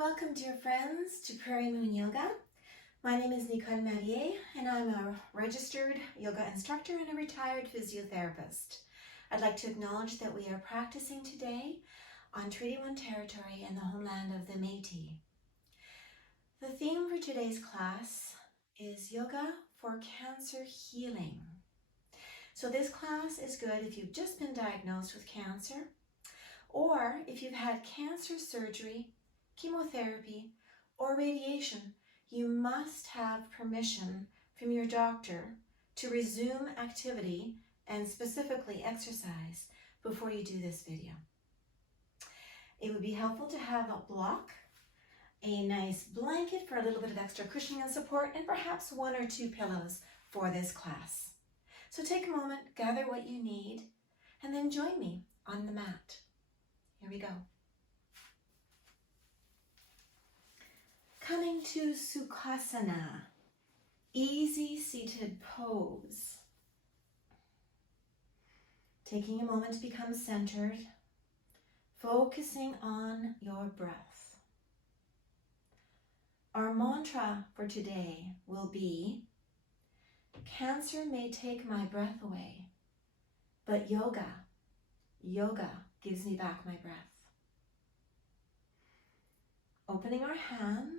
Welcome, dear friends, to Prairie Moon Yoga. My name is Nicole Marier, and I'm a registered yoga instructor and a retired physiotherapist. I'd like to acknowledge that we are practicing today on Treaty 1 territory in the homeland of the Métis. The theme for today's class is yoga for cancer healing. So this class is good if you've just been diagnosed with cancer, or if you've had cancer surgery, chemotherapy, or radiation. You must have permission from your doctor to resume activity and specifically exercise before you do this video. It would be helpful to have a block, a nice blanket for a little bit of extra cushioning and support, and perhaps 1 or 2 pillows for this class. So take a moment, gather what you need, and then join me on the mat. Here we go. Coming to Sukhasana, easy seated pose. Taking a moment to become centered, focusing on your breath. Our mantra for today will be, cancer may take my breath away, but yoga gives me back my breath. Opening our hands.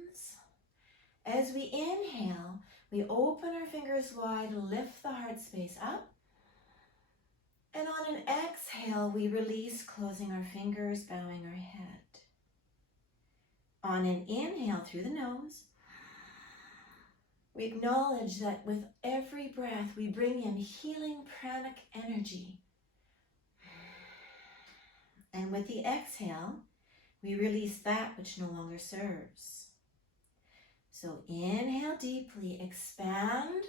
As we inhale, we open our fingers wide, lift the heart space up. And on an exhale, we release, closing our fingers, bowing our head. On an inhale through the nose, we acknowledge that with every breath, we bring in healing pranic energy. And with the exhale, we release that which no longer serves. So inhale deeply, expand.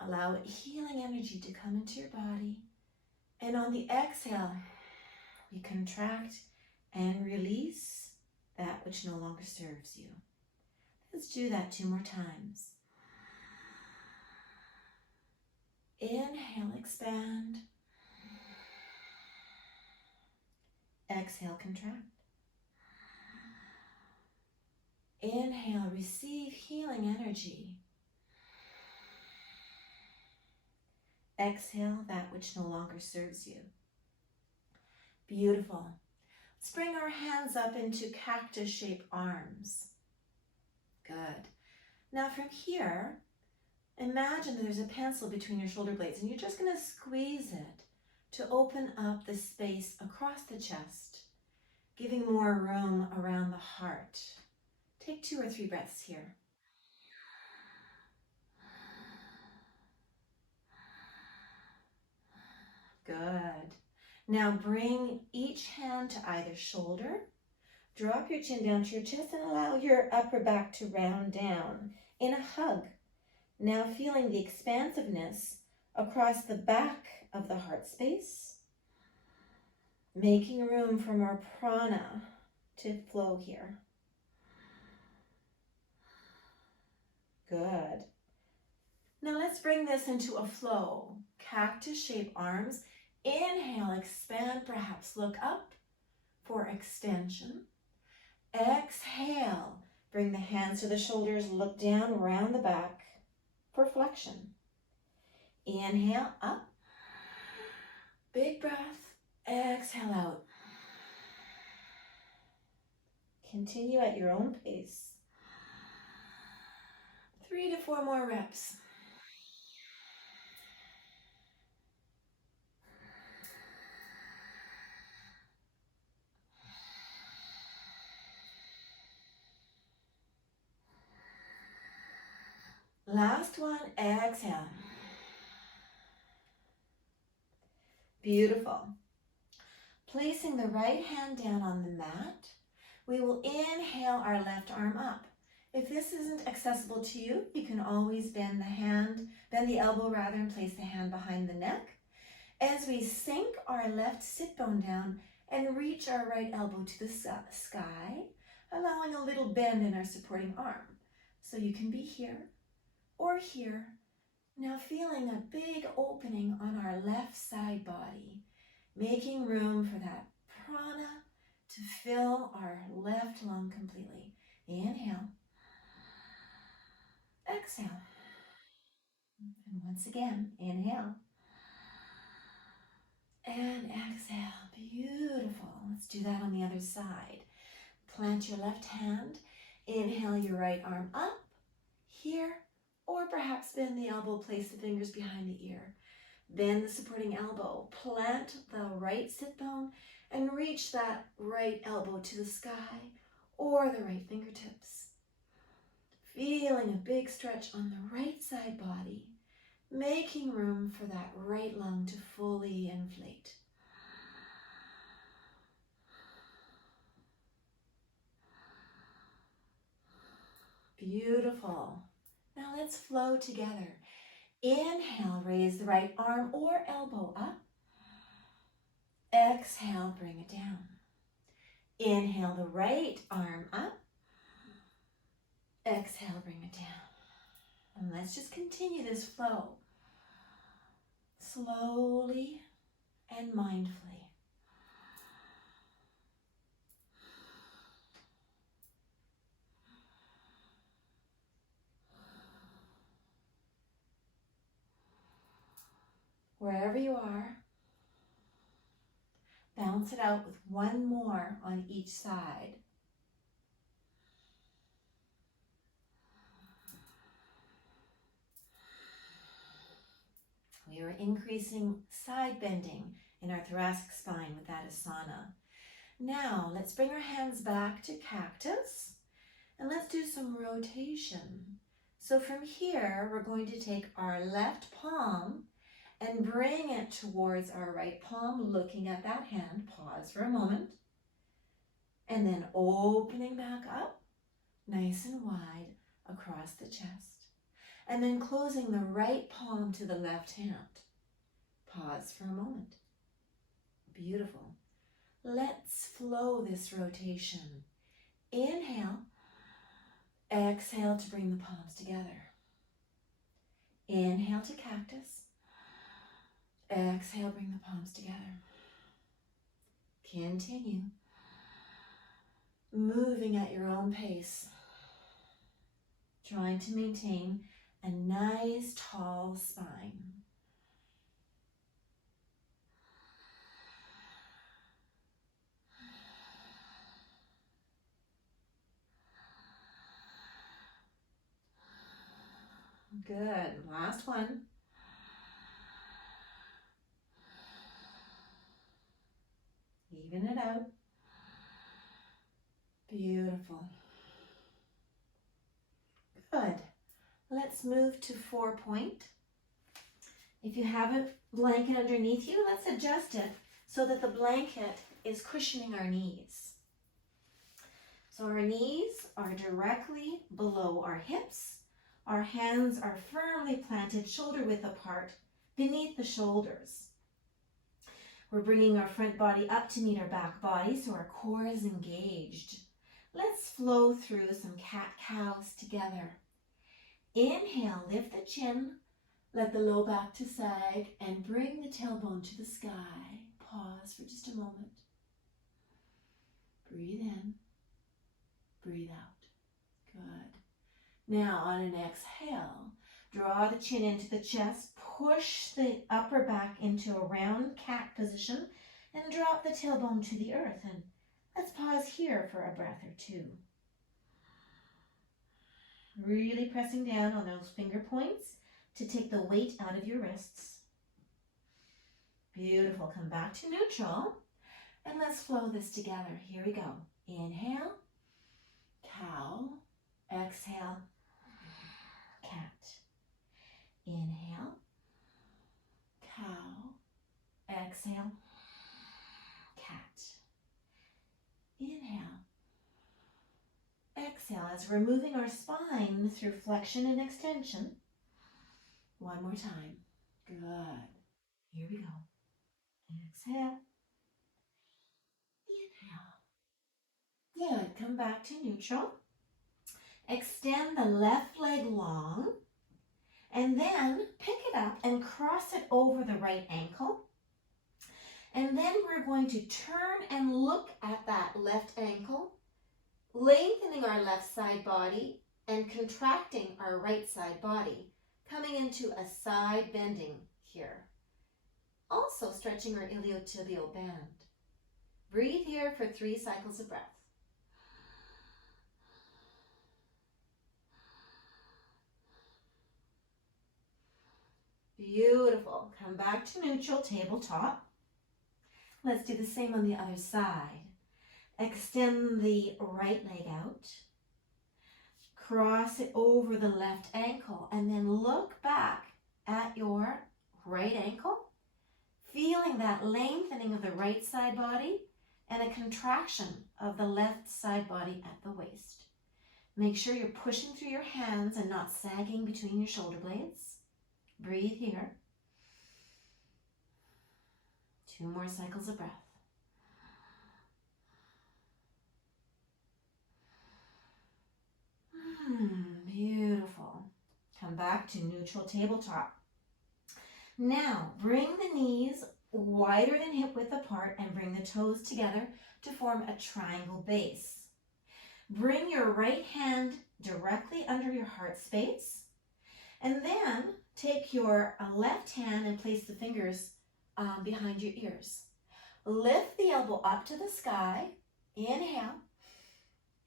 Allow healing energy to come into your body. And on the exhale, we contract and release that which no longer serves you. Let's do that 2 more times. Inhale, expand. Exhale, contract. Inhale, receive healing energy. Exhale that which no longer serves you. Beautiful. Let's bring our hands up into cactus-shaped arms. Good. Now from here, imagine there's a pencil between your shoulder blades, and you're just going to squeeze it to open up the space across the chest, giving more room around the heart. Take 2 or 3 breaths here. Good. Now bring each hand to either shoulder. Drop your chin down to your chest and allow your upper back to round down in a hug. Now feeling the expansiveness across the back of the heart space, making room for more prana to flow here. Good. Now let's bring this into a flow. Cactus-shaped arms. Inhale, expand, perhaps look up for extension. Exhale, bring the hands to the shoulders, look down around the back for flexion. Inhale, up. Big breath. Exhale out. Continue at your own pace. 3 to 4 more reps. Last one, exhale. Beautiful. Placing the right hand down on the mat, we will inhale our left arm up. If this isn't accessible to you, you can always bend the elbow rather, and place the hand behind the neck. As we sink our left sit bone down and reach our right elbow to the sky, allowing a little bend in our supporting arm. So you can be here or here. Now feeling a big opening on our left side body, making room for that prana to fill our left lung completely. Inhale. Exhale. And once again, inhale. And exhale. Beautiful. Let's do that on the other side. Plant your left hand. Inhale your right arm up, here, or perhaps bend the elbow, place the fingers behind the ear. Bend the supporting elbow, plant the right sit bone, and reach that right elbow to the sky or the right fingertips. Feeling a big stretch on the right side body, making room for that right lung to fully inflate. Beautiful. Now let's flow together. Inhale, raise the right arm or elbow up. Exhale, bring it down. Inhale the right arm up. Exhale, bring it down. And let's just continue this flow. Slowly and mindfully. Wherever you are, balance it out with one more on each side. We are increasing side bending in our thoracic spine with that asana. Now, let's bring our hands back to cactus and let's do some rotation. So from here, we're going to take our left palm and bring it towards our right palm, looking at that hand. Pause for a moment. And then opening back up, nice and wide across the chest. And then closing the right palm to the left hand. Pause for a moment. Beautiful. Let's flow this rotation. Inhale. Exhale to bring the palms together. Inhale to cactus. Exhale, bring the palms together. Continue. Moving at your own pace. Trying to maintain a nice tall spine. Good. Last one. Even it out. Beautiful. Good. Let's move to 4-point. If you have a blanket underneath you, let's adjust it so that the blanket is cushioning our knees. So our knees are directly below our hips. Our hands are firmly planted shoulder width apart beneath the shoulders. We're bringing our front body up to meet our back body so our core is engaged. Let's flow through some cat-cows together. Inhale, lift the chin, let the low back to sag, and bring the tailbone to the sky. Pause for just a moment. Breathe in, breathe out. Good. Now on an exhale, draw the chin into the chest, push the upper back into a round cat position, and drop the tailbone to the earth. And let's pause here for a breath or two. Really pressing down on those finger points to take the weight out of your wrists. Beautiful. Come back to neutral. And let's flow this together. Here we go. Inhale, cow. Exhale, cat. Inhale, cow. Exhale, cat. Inhale. Exhale as we're moving our spine through flexion and extension. One more time. Good. Here we go. Exhale. Inhale. Good. Come back to neutral. Extend the left leg long and then pick it up and cross it over the right ankle And then we're going to turn and look at that left ankle, lengthening our left side body and contracting our right side body, coming into a side bending here. Also stretching our iliotibial band. Breathe here for 3 cycles of breath. Beautiful. Come back to neutral, tabletop. Let's do the same on the other side. Extend the right leg out. Cross it over the left ankle and then look back at your right ankle, feeling that lengthening of the right side body and a contraction of the left side body at the waist. Make sure you're pushing through your hands and not sagging between your shoulder blades. Breathe here. 2 more cycles of breath. Beautiful. Come back to neutral tabletop. Now, bring the knees wider than hip width apart and bring the toes together to form a triangle base. Bring your right hand directly under your heart space, and then take your left hand and place the fingers behind your ears. Lift the elbow up to the sky. Inhale.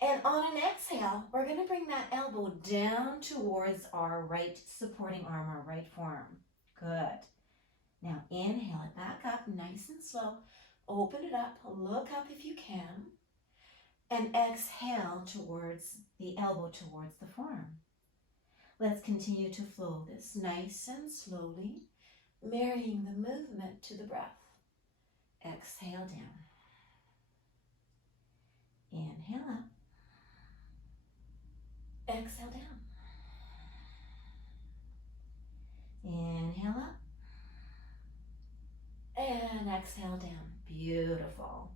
And on an exhale, we're going to bring that elbow down towards our right supporting arm, our right forearm. Good. Now inhale it back up, nice and slow. Open it up, look up if you can. And exhale towards the elbow, towards the forearm. Let's continue to flow this nice and slowly, marrying the movement to the breath. Exhale down. Inhale up. Exhale down. Inhale up. And exhale down. Beautiful.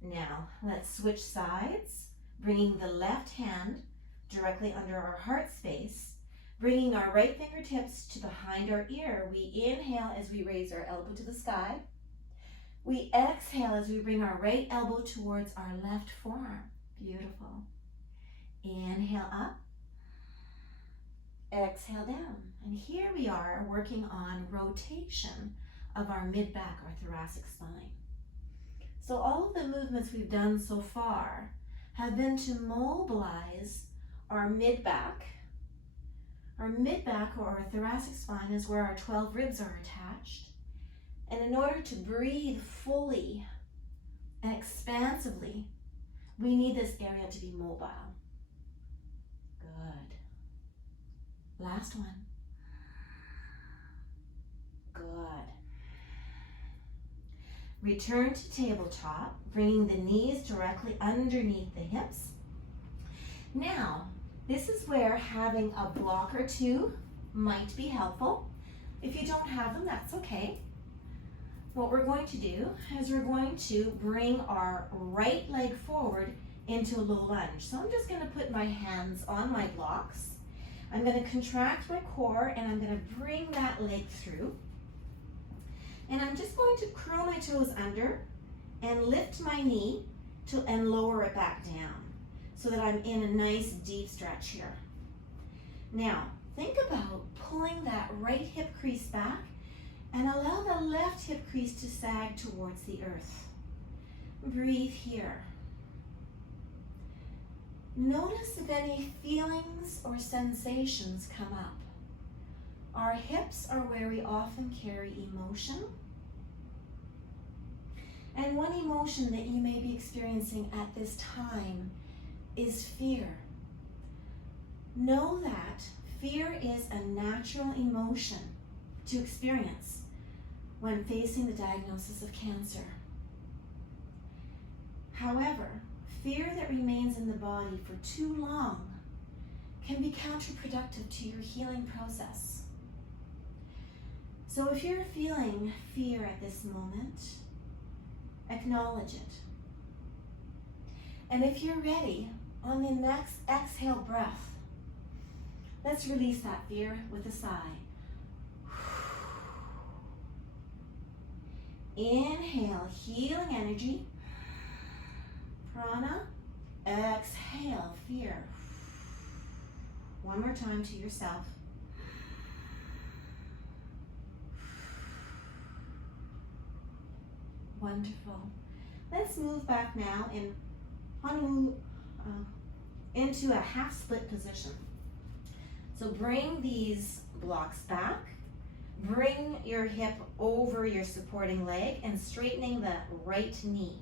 Now, let's switch sides, bringing the left hand directly under our heart space, bringing our right fingertips to behind our ear. We inhale as we raise our elbow to the sky. We exhale as we bring our right elbow towards our left forearm. Beautiful. Inhale up. Exhale down. And here we are working on rotation of our mid-back, our thoracic spine. So all of the movements we've done so far have been to mobilize our mid-back. Our mid-back or our thoracic spine is where our 12 ribs are attached. And in order to breathe fully and expansively, we need this area to be mobile. Good. Last one. Good. Return to tabletop, bringing the knees directly underneath the hips. Now, this is where having a block or two might be helpful. If you don't have them, that's okay. What we're going to do is we're going to bring our right leg forward into a low lunge. So I'm just going to put my hands on my blocks. I'm going to contract my core and I'm going to bring that leg through. And I'm just going to curl my toes under and lift my knee and lower it back down so that I'm in a nice deep stretch here. Now, think about pulling that right hip crease back and allow the left hip crease to sag towards the earth. Breathe here. Notice if any feelings or sensations come up. Our hips are where we often carry emotion. And one emotion that you may be experiencing at this time is fear. Know that fear is a natural emotion to experience when facing the diagnosis of cancer. However, fear that remains in the body for too long can be counterproductive to your healing process. So if you're feeling fear at this moment, acknowledge it. And if you're ready, on the next exhale breath, let's release that fear with a sigh. Inhale, healing energy. Prana. Exhale, fear. One more time to yourself. Wonderful. Let's move back now into a half split position. So bring these blocks back. Bring your hip over your supporting leg and straightening the right knee.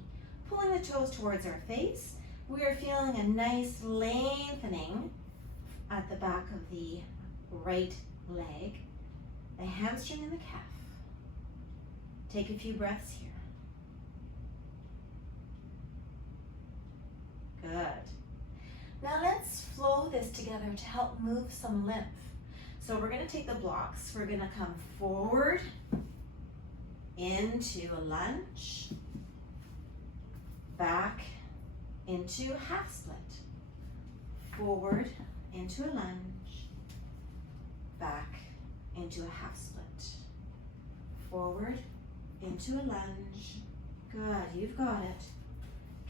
Pulling the toes towards our face. We are feeling a nice lengthening at the back of the right leg, the hamstring and the calf. Take a few breaths here. Good. Now let's flow this together to help move some lymph. So we're going to take the blocks. We're going to come forward into a lunge, back into half split, forward into a lunge, back into a half split, forward into a lunge. Good, you've got it.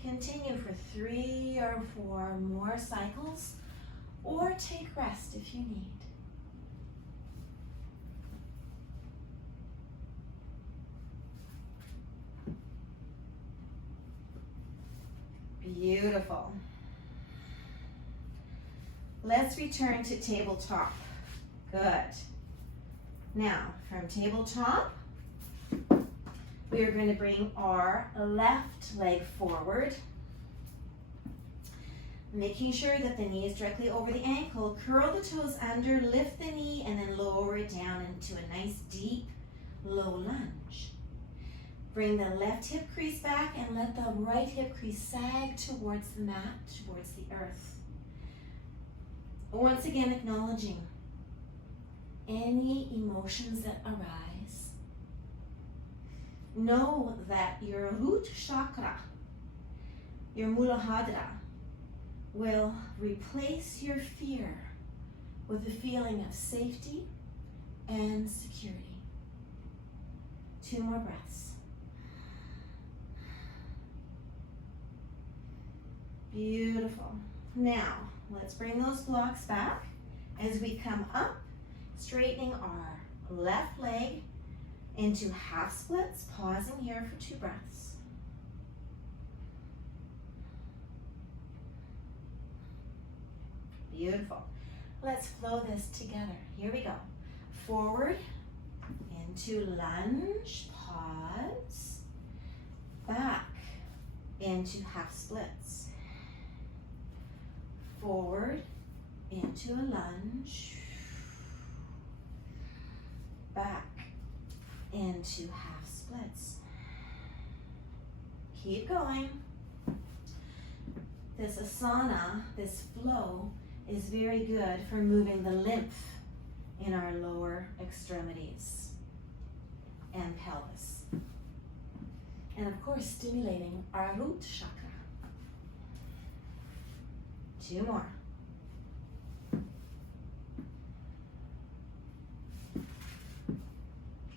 Continue for 3 or 4 more cycles, or take rest if you need. Beautiful. Let's return to tabletop. Good. Now, from tabletop, we are going to bring our left leg forward, making sure that the knee is directly over the ankle. Curl the toes under, lift the knee, and then lower it down into a nice deep, low lunge. Bring the left hip crease back and let the right hip crease sag towards the mat, towards the earth. Once again, acknowledging any emotions that arise. Know that your root chakra, your Muladhara, will replace your fear with a feeling of safety and security. 2 more breaths. Beautiful. Now, let's bring those blocks back as we come up, straightening our left leg into half splits, pausing here for 2 breaths. Beautiful. Let's flow this together. Here we go. Forward into lunge, pause, back into half splits. Forward into a lunge, back into half splits. Keep going. This asana, this flow, is very good for moving the lymph in our lower extremities and pelvis. And of course, stimulating our root chakra. 2 more.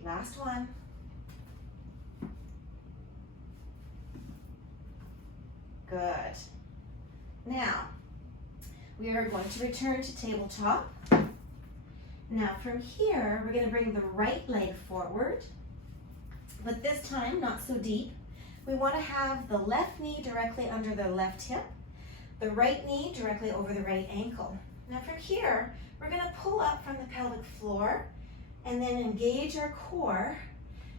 Last one. Good. Now, we are going to return to tabletop. Now from here, we're going to bring the right leg forward, but this time not so deep. We want to have the left knee directly under the left hip, the right knee directly over the right ankle. Now from here, we're going to pull up from the pelvic floor and then engage our core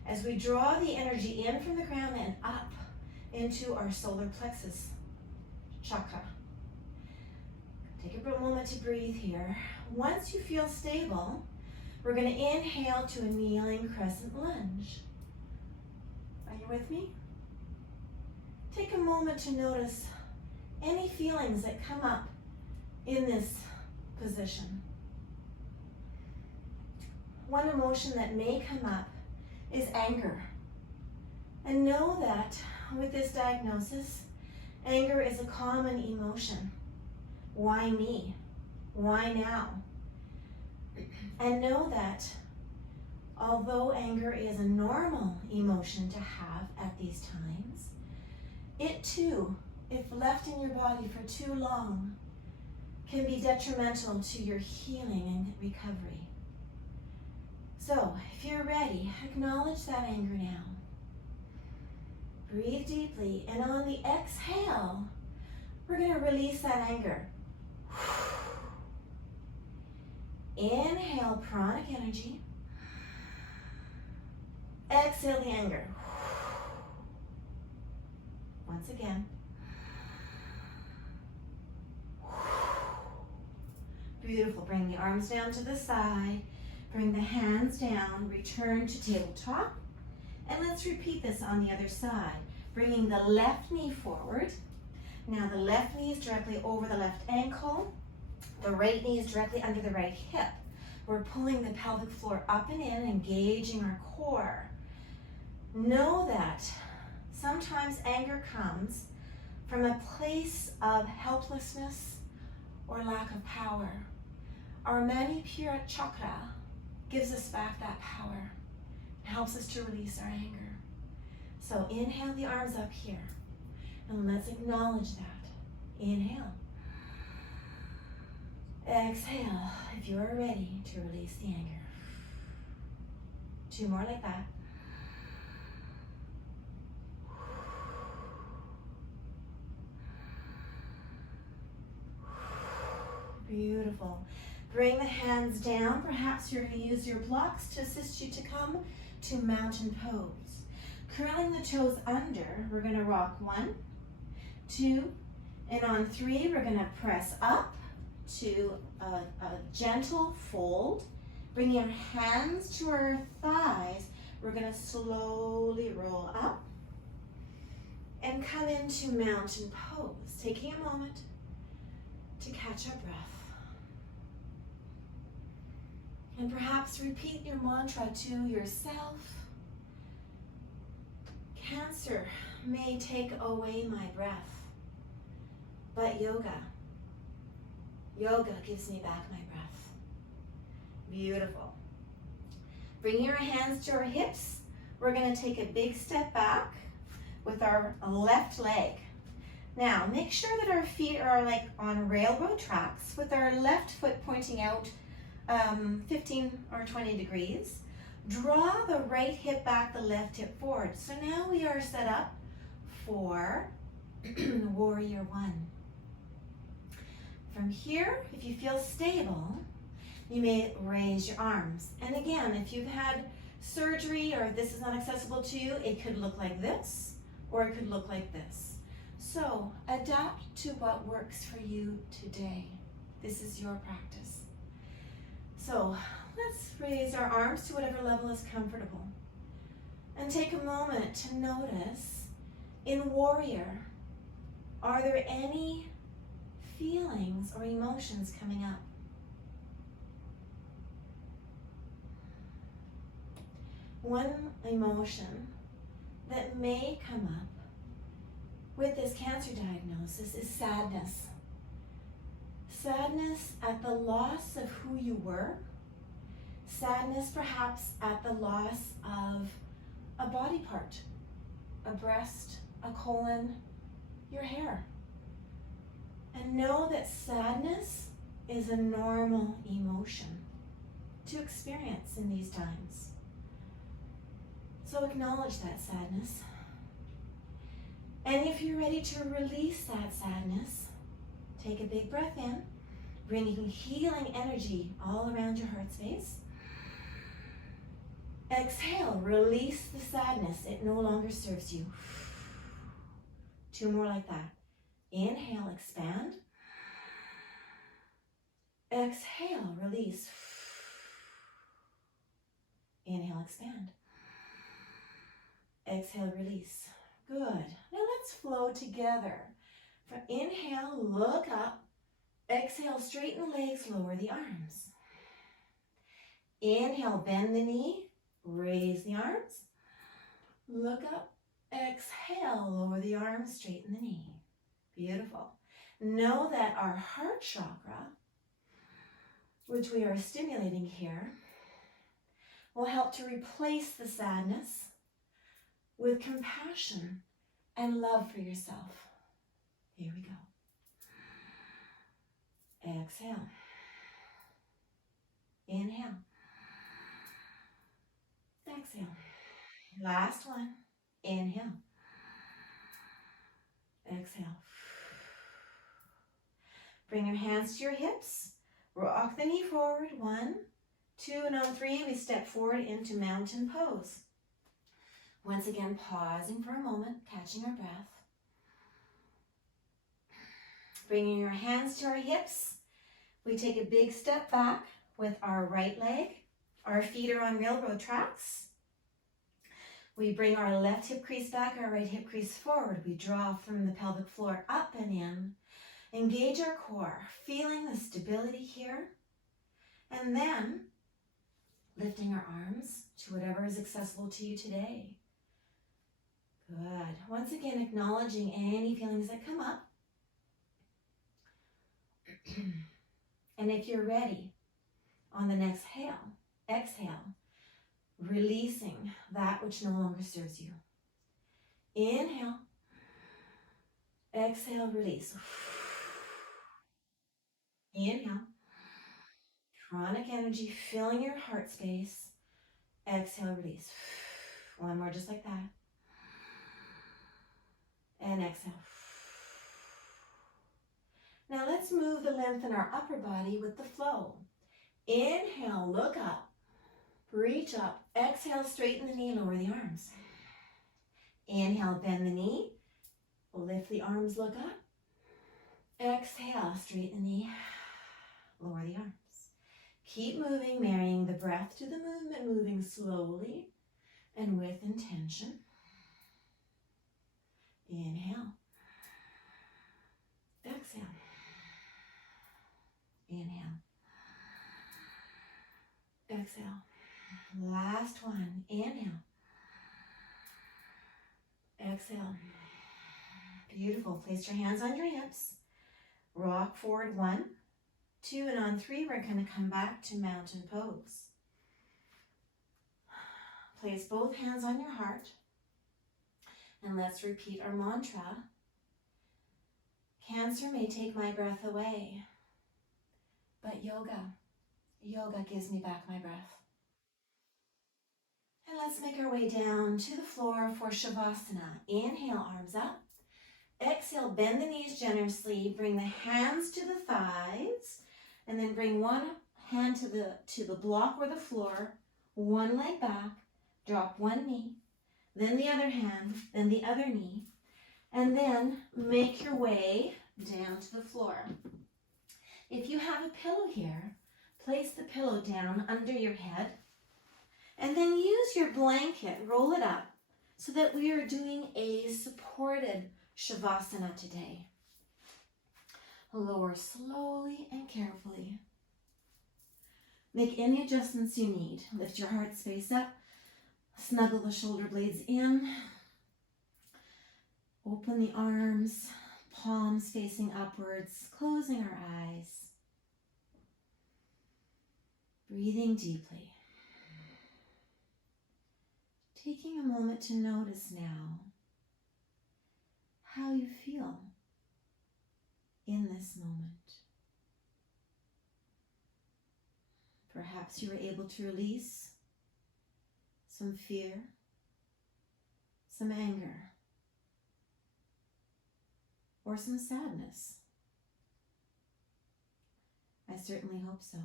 as we draw the energy in from the ground and up into our solar plexus chakra. Take a moment to breathe here. Once you feel stable, we're going to inhale to a kneeling crescent lunge. Are you with me? Take a moment to notice any feelings that come up in this position. One emotion that may come up is anger. And know that with this diagnosis, anger is a common emotion. Why me? Why now? And know that Although anger is a normal emotion to have at these times, it too, if left in your body for too long, can be detrimental to your healing and recovery. So, if you're ready, acknowledge that anger now. Breathe deeply, and on the exhale, we're going to release that anger. Inhale pranic energy. Exhale the anger. Once again. Beautiful. Bring the arms down to the side. Bring the hands down. Return to tabletop. And let's repeat this on the other side. Bringing the left knee forward. Now the left knee is directly over the left ankle. The right knee is directly under the right hip. We're pulling the pelvic floor up and in, engaging our core. Know that sometimes anger comes from a place of helplessness or lack of power. Our Manipura chakra gives us back that power. It helps us to release our anger. So inhale the arms up here. And let's acknowledge that. Inhale. Exhale if you're ready to release the anger. 2 more like that. Beautiful. Bring the hands down. Perhaps you're going to use your blocks to assist you to come to mountain pose. Curling the toes under, we're going to rock 1, 2, and on 3, we're going to press up to a gentle fold. Bringing our hands to our thighs, we're going to slowly roll up and come into mountain pose. Taking a moment to catch our breath. And perhaps repeat your mantra to yourself. Cancer may take away my breath, but yoga gives me back my breath. Beautiful. Bring your hands to our hips. We're going to take a big step back with our left leg. Now, make sure that our feet are like on railroad tracks with our left foot pointing out 15 or 20 degrees. Draw the right hip back, the left hip forward. So now we are set up for Warrior 1. From here, if you feel stable, you may raise your arms. And again, if you've had surgery or if this is not accessible to you, it could look like this or it could look like this. So adapt to what works for you today. This is your practice. So let's raise our arms to whatever level is comfortable. And take a moment to notice, in Warrior, are there any feelings or emotions coming up? One emotion that may come up with this cancer diagnosis is sadness. Sadness at the loss of who you were. Sadness perhaps at the loss of a body part, a breast, a colon, your hair. And know that sadness is a normal emotion to experience in these times. So acknowledge that sadness. And if you're ready to release that sadness, take a big breath in, bringing healing energy all around your heart space. Exhale, release the sadness. It no longer serves you. 2 more like that. Inhale, expand. Exhale, release. Inhale, expand. Exhale, release. Good. Now let's flow together. From inhale, look up. Exhale, straighten the legs, lower the arms. Inhale, bend the knee, raise the arms. Look up. Exhale, lower the arms, straighten the knee. Beautiful. Know that our heart chakra, which we are stimulating here, will help to replace the sadness with compassion and love for yourself. Here we go. Exhale. Inhale. Exhale. Last one. Inhale. Exhale. Bring your hands to your hips. Rock the knee forward. 1, 2, and on 3, we step forward into mountain pose. Once again, pausing for a moment, catching our breath. Bringing your hands to our hips, we take a big step back with our right leg. Our feet are on railroad tracks. We bring our left hip crease back, our right hip crease forward. We draw from the pelvic floor up and in. Engage our core, feeling the stability here. And then lifting our arms to whatever is accessible to you today. Good. Once again, acknowledging any feelings that come up. And if you're ready, on the next exhale, releasing that which no longer serves you. Inhale. Exhale, release. Inhale. Chronic energy filling your heart space. Exhale, release. One more just like that. And exhale. Now let's move the lymph in our upper body with the flow. Inhale, look up. Reach up. Exhale, straighten the knee, lower the arms. Inhale, bend the knee. Lift the arms, look up. Exhale, straighten the knee, lower the arms. Keep moving, marrying the breath to the movement, moving slowly and with intention. Inhale. Exhale. Inhale. Exhale. Last one. Inhale. Exhale. Beautiful. Place your hands on your hips. Rock forward 1, 2, and on 3, we're going to come back to mountain pose. Place both hands on your heart. And let's repeat our mantra. Cancer may take my breath away, but yoga gives me back my breath. And let's make our way down to the floor for Shavasana. Inhale, arms up. Exhale, bend the knees generously. Bring the hands to the thighs. And then bring one hand to the block or the floor. One leg back. Drop one knee. Then the other hand. Then the other knee. And then make your way down to the floor. If you have a pillow here, place the pillow down under your head. And then use your blanket, roll it up, so that we are doing a supported Shavasana today. Lower slowly and carefully. Make any adjustments you need. Lift your heart space up. Snuggle the shoulder blades in. Open the arms, palms facing upwards, closing our eyes. Breathing deeply. Taking a moment to notice now how you feel in this moment. Perhaps you were able to release some fear, some anger, or some sadness. I certainly hope so.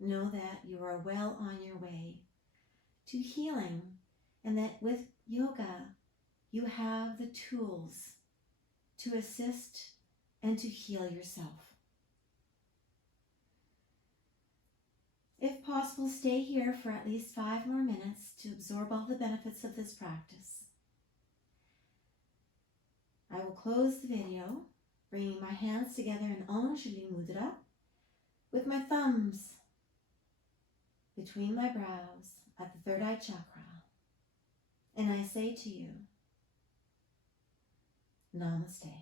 Know that you are well on your way to healing, and that with yoga, you have the tools to assist and to heal yourself. If possible, stay here for at least 5 more minutes to absorb all the benefits of this practice. I will close the video, bringing my hands together in Anjali Mudra with my thumbs between my brows at the third eye chakra. And I say to you, Namaste.